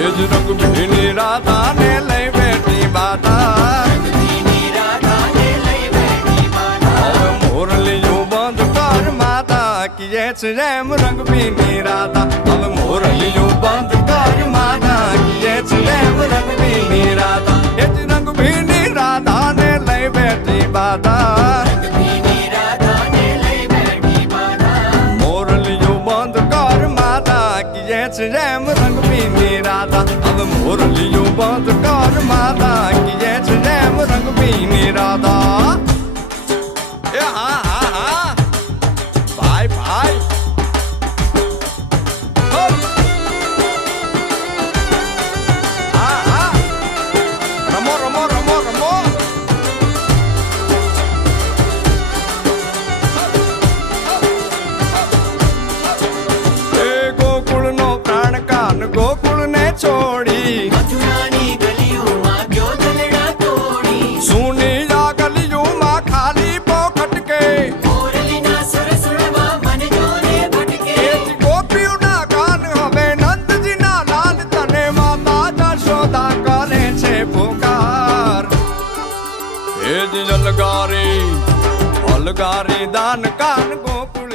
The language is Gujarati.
એ જ રંગભીની રાધા ને લઈ બેઠી બાધા હવે મોરલીયું બંધ કર માતા કીએ છે જેમ રંગભીની રાધા હવે મોરલીયું બંધ કર માતા કીએ છે જેમ રંગભીની રાધા એ જ રંગભીની રાધા ને લઈ બેઠી બાધા જેમ રંગભીની રાધા હવે મોરલીયું બંધ કર માતા કીએ છે જેમ રંગભીની રાધા એ હા હા હા ભાઈ ભાઈ હા હા રમો રમો રમો રમો ગોકુળ ને છોડી મથુરાની ગલીઓમાં ગયો દલડા તોડી સુની આ ગલીઓમાં ખાલી પોખટ કે મોરલીના સુર સુરવા મન જોને ભટકે ગોપીઓના ગાન હવે નંદજીના લાલ તને માતા જશોદા કરે છે પુકાર એ જ અલગારી દાન કાન ગોકુળ